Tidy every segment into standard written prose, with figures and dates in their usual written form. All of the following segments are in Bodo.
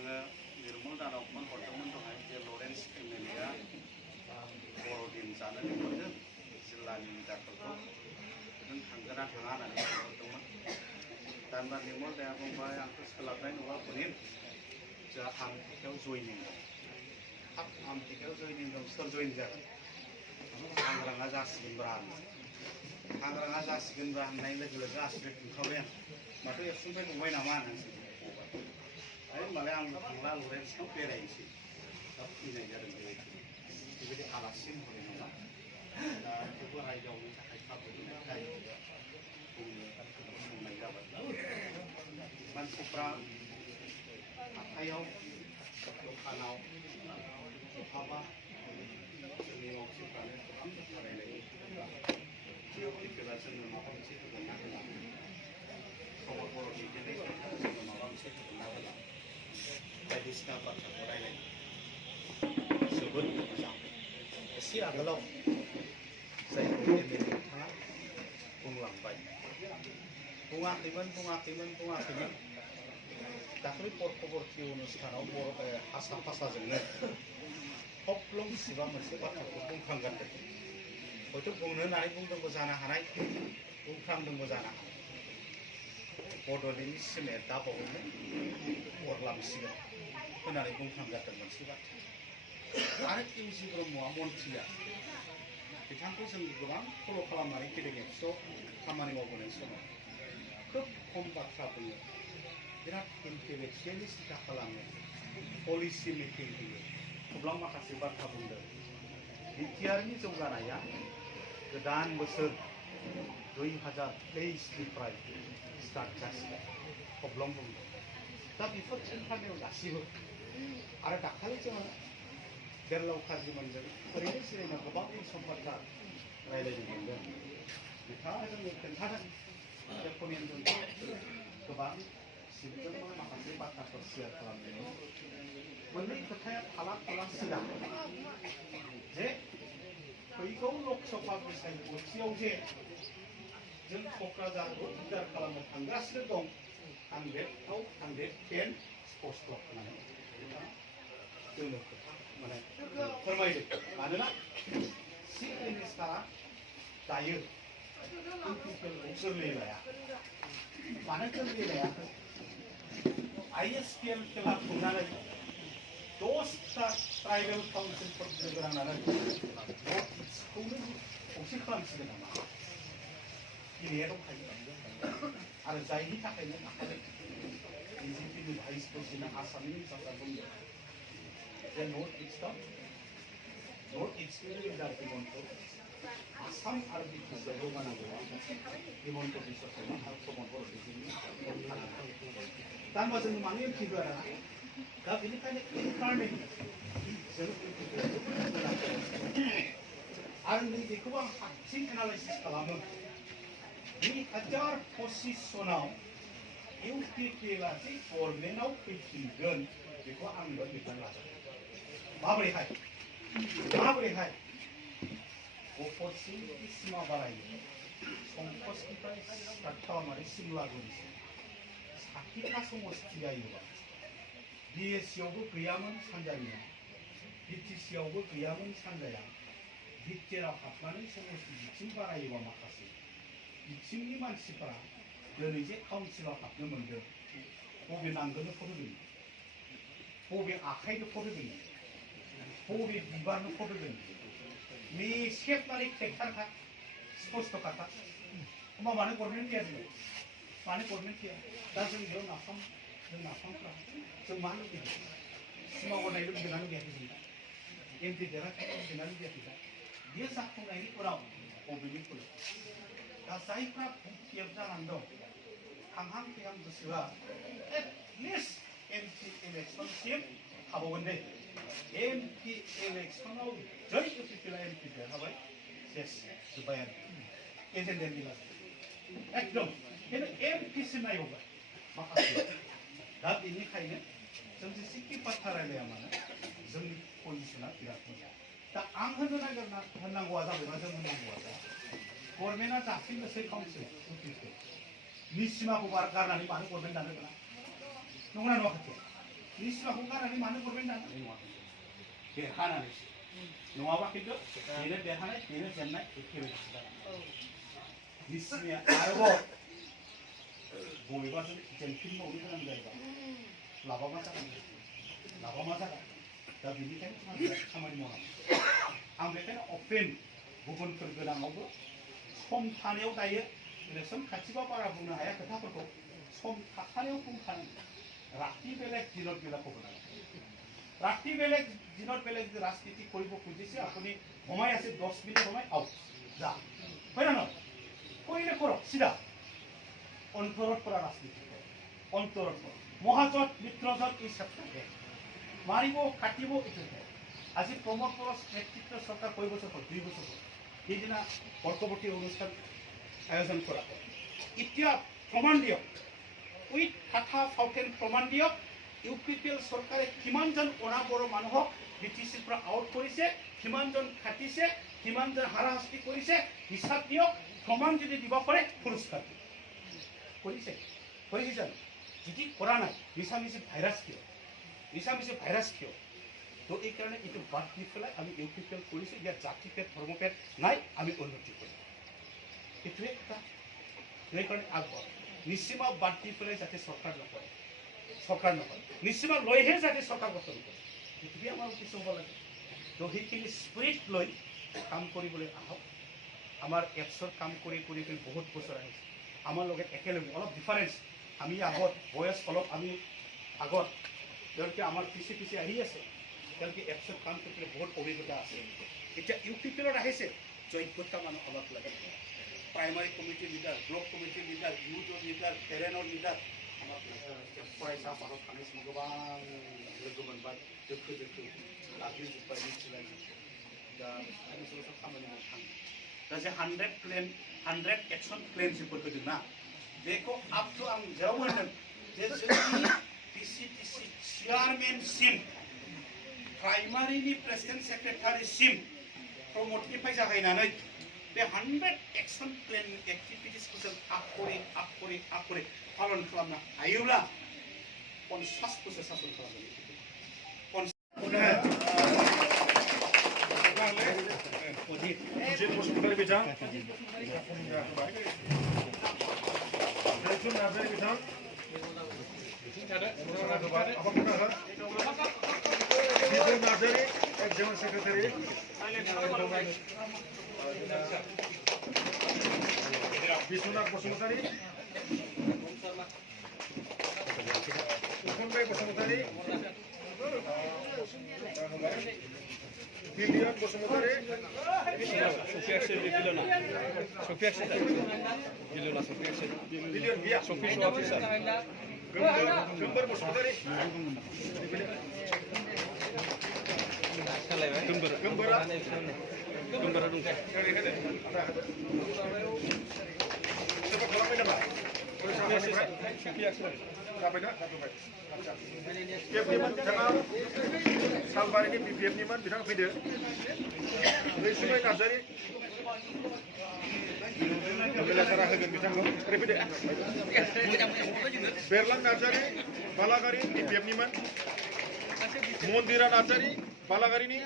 आङो निर्मल दानाव फन हरदोंमोन दहाय जे लरेन्स एमएलएआ बर'दिन जानो लिंहरदों जिल्लानि लिडारफोरखौ नों थांगोन ना थाङा होननानै हरदोंमोन। दा होनबा निर्मल दाया बुंबाय आंथ' सोलाबनाय नङा पुनित जोंहा आमटेकायाव जयनिं दं। हाब आमटेकायाव जयनिं दं सोर जयन जागोन? सांग्राङा जासिगोनब्रा सांग्राङा जासिगोनब्रा होननाय लोगो लोगो आसुरित मोनखाबाय आं। माथो एबसुनिफ्राय गबाय नामा होननानै होनबालाय आं थांला लरेन्सनाव बेरायनोसै दा फैनाय जादों बेबायदि आलासि महरै नङा। दा थेवबो रायदावनो थाखाय खाबु होनायखाय बुंनो बुंनाय जाबाय। मानसिफ्रा हाथायाव दखानाव बहाबा जोंनि मानसिफ्रानो गोबां बाथ्रा रायलायो। फैयोब्ला जोङो माबा मोनसे होगोन ना होला, खबर बर' दैदेननाय समाव जोङो माबा मोनसे होगोन ना होला, बायदिसिना बाथ्राखौ रायलायो। जोबोद मोजां। एसे आगोलाव जायखौ एमएलए बिथाङा बुंलांबाय, बुङाखैमोन दाख्लै बरखबरथि अनुष्ठानाव बर' आसा फासाजोंनो थब्लं सिबा मोनसे बाथ्राखौ बुंफ्रांगारदों। हयथ' बुंनो होननानै बुंदोंबो जानो हानाय, बुंफ्रांदोंबो जानो हानाय। बड'लेण्डनि सिमाया दा बावैनो अरलांसिगोन होननानै बुंफ्रांगारदों मोनसे बाथ्रा। आरो इउजि ब्रह्मआ मन्थ्रिया बिथांखौ जों गोबां फल' खालामनानै फैदों। एक्स' खामानि मावबोनाय समाव खोब खम बाथ्रा बुङो, बिराद इन्टेलेक्सुवेलि सिन्था खालामो, पलिसि मेकिं होयो। थब्लां माखासे बाथ्रा बुंदों। बिटिआरनि जौगानाया गोदान बोसोर 2023निफ्राय स्टार्ट जासिगोन थब्लं बुंदों। दा बेफोर ओंखारनायाव गासिबो आरो दाखालि जोङो देरलाव कार्जिमोनजों ओरैनो जिरायना गोबां सम बाथ्रा रायलायनो मोनदों। बिथाङा जोंनो खोन्थादों जे पनियनजों गोबां सिबजों माखासे बाथ्राफोर शेयार खालामदों। मोननै खोथाया थाला सिदा जे फैगौ लकसभा बिसायख'थियाव जे जों क'क्राझारखौ उदार खालामनो थांगासिनो दं, 100% स्पष्ट होननानै जोंनो खोथा माने फोरमायदों। मानोना चिफ मिनिस्टारा दायो इउपिपिएलखौ गोरलै लाया। मानो गोरलै लायाखै? आइएसपिएल खेला खुंनानै 10टा ट्राइबेल काउन्सिलफोर लोगो नांनानै नर्थ इस्टखौनो खौसे खालामसिगोन नामा? गिनाया दंखायो। आरो जायनि थाखायनो दाखालि बिजेपिनि भाइस प्रेसिडेन्ट आसामनि मिनिस्टारआ बुंदों जे नर्थ इस्टनि लिडार हिमन्त आसाम आरो बिटिसिआव जौगानांगौआ हिमन्त बिश्व शर्मा आरो प्रमद बर' दैदेननि दा होनबा जों मानो एमपि होआ दाना? दा बेनिखायनो इन्टारनेट जों आरो नैबेखौबो आं हारसिं एनालाइसिस खालामो। 2025 सनाव इउपिपिएलआ जे गभर्नमेन्टआव फैफिनगोन बेखौ आंबो बिबान लाजागोन। माबोरैहाय गफरसिंनि सिमा बारायो, संकसनिफ्राय स्टार्ट खालामनानै सिमलागुरिसिम 60टा समस्ति जायोबा बिएससिआवबो गैयामोन सानजानिया, बिटिसिआवबो गैयामोन सानजाया, बिटिआरआव हाबनानै समस्ति बिथिं बारायोबा माखासे बिथिंनि मानसिफोरा दिनै जे काउन्सिलाव हाबनो मोनदों, बबे नांगोलनो फट होदों, बबे आखाइनो फट होदों, बबे बिबारनो फट होदों, मेसेबनानै ट्रेक्टारखा स्पष्ट खाथा। होमबा मानो गभर्नमेन्ट गैया जोङो? मानो गभर्नमेन्ट गैया? दा जों बेयाव नाफामफ्रा जों मा लुबैदों? सिमा गनाय लुबैदोंना लुबैयाखै जों? एमपि देरहानाय लुबैदोंना लुबैयाखै दा? बियो जाफुंनायनि उनाव बबेनि फैयो? दा जायफ्रा बुककेप जानानै दं, थांहां फैहां गोसोआ एटलिस्ट एमपि इलेक्सनसिम थाबावगोन दे। एमपि इलेक्सनाव जै इउपिपिएलआ एमपि देरहाबाय सेस जोब्बाय आरो एजेन्डानि लास्ट एकदम खिन्थु एमपिसिम नायबावबाय माखासे। दा बेनिखायनो जों जेसेखि बाथ्रा रायलाया मानो जोंनि पजिसना बिराद मोजां। दा आं होननांगौआ जाबायबा जों होननांगौआ दा गभर्नमेन्टआ दासिमबोसै काउन्सिल इउपिपिएल नि सिमाखौ गारनानै मानो गभर्नमेन्ट दानो गोनां? नंगौना नङा खोथाया? निस्मा 공간하니 많은 걸ben다. 그 하나는 नङाबा खिन्थु बेनो देरहानाय बेनो जेननाय एखे बायदिसो निस्मिया आरोबाव बबेबा जेनफिनबावनो गोनां जायोबा लाबामा जागोन दा बेनिखायनो जोंहा खामानि मावनांगौ आं बेखायनो अपेन गुबुनफोर गोनाङावबो सम थानायाव दायो इलेक्सन खाथिबा बारा बुंनो हाया खोथाफोरखौ सम थाखानायाव बुंखानांगौ राति बेलेग दिনত बेलेग হ'ব नालाय राति बेलेग दिনত बेलेग राजनीति কৰিব খুজিছে আপুনি সময় আছে 10 মিনিট সময় আউট যা হয় না কৰিলে কৰক সিধা অন্তৰত পৰা ৰাজনীতি অন্তৰত মহাজত মিত্ৰজত এই ক্ষেত্ৰত মাৰিব কাটিব এইটো আজি প্ৰমোদ পৰস নেতৃত্ব চৰকাৰ কয় বছৰ হ'ল 2 বছৰ হ'ল সেইদিনা বৰ্ষবৰ্তী অনুষ্ঠান আয়োজন কৰা হয় এতিয়া প্ৰমাণ দিয়ক উইথ কথা ফাউটেন প্ৰমাণ দিয়ক ইউপিপিএল চৰকাৰে কিমানজন অনাবৰ মানুহক বিটিচিৰ পৰা আউট কৰিছে কিমানজন খাটিছে কিমানজন হাৰাশাস্তি কৰিছে হিচাপ দিয়ক প্ৰমাণ যদি দিব পাৰে পুৰস্কাৰ কৰিছে জানো যদি কৰা নাই মিছামিছি ভাইৰাছ কিয় তো এই কাৰণে এইটো বাদ দি পেলাই আমি ইউপিপিএল কৰিছোঁ ইয়াত জাতিভেদ ধৰ্মভেদ নাই আমি উন্নতি কৰিম এইটোৱে কথা সেইকাৰণে আগবঢ় নিশ্চিমা বাদ দি পেলাই যাতে চৰকাৰ নকৰে নিশ্চিমা লৈহে যাতে চৰকাৰ গঠন কৰে এইটোৱে আমাৰ উদ্দেশ্য হ'ব লাগে তো সেইখিনি স্পিৰিট লৈ কাম কৰিবলৈ আহক আমাৰ এপছৰ কাম কৰি বহুত বছৰ আহিছে আমাৰ লগত একেলগে অলপ ডিফাৰেঞ্চ আমি আগত বয়স অলপ আমি আগত তেওঁলোকে আমাৰ পিছে আহি আছে তেওঁলোকে এপছৰ কাম কৰিলে বহুত অভিজ্ঞতা আছে এতিয়া ইউপিপিএলত আহিছে যোগ্যতা মানুহ অলপ লাগে প্ৰাইমাৰী কমিটিৰ লিডাৰ ব্লক কমিটিৰ লিডাৰ ইউথৰ লিডাৰ টেৰেনৰ লিডাৰ আমাক फरायसा भारत थानाय गोबां लोगो मोनबाय दोखो लाबोजोब्बाय मिथिलायनाय दा ओनसोलाव खामानि मावनो थाङो दा जे 100 एक्सन प्लेन जिफोर होदोंना बेखौ आप टु आं जेराव होनदों जे जोंनि पिसिटिसि चेयारमेनसिम प्राइमारिनि प्रेसिडेन्ट सेक्रेटारिसिम प्रमोदनिफ्राय जागायनानै बे 100 एक्सन प्लेन एक्टिभिटिसखौ जों आग करे पालन खालामनो हायोब्ला 50 बोसोर सासन खालामगोन बिश्वनाथ बसुमतारी उखुनबाई बसुमतारी बिलियन बसुमतारी बिलियन गैया गोमबोर बसुमतारी गोमबोरा दंखाय सोरबा खालामबाय नामा जाबायना बिपिएफनिमोन बिथाङा सालबारिनि बिपिएफनिमोन बिथाङा फैदो रैसुमै नार्जारि बेलासारा होगोन बिथांखौ ओरै फैदो बेरलां नार्जारि बालागारि बिपिएफनिमोन मन्दिरा नार्जारि बालागारिनि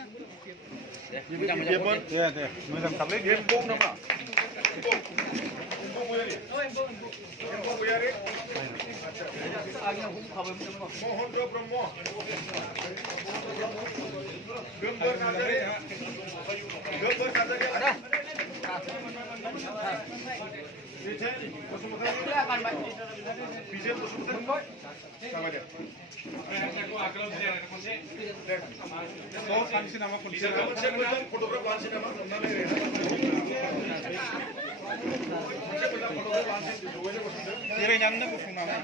बिपिएफमोन मोजां थाबलै एम्फौ नामा एम्फौ गयारि महेन्द्र ब्रह्म गोमबोर नार्जारि बिजेन बसुमतारी जाबाय दे मोनसे मोजां फट'ग्राफ लानोसै नामा हमनानै जिरायनानै गसंनानै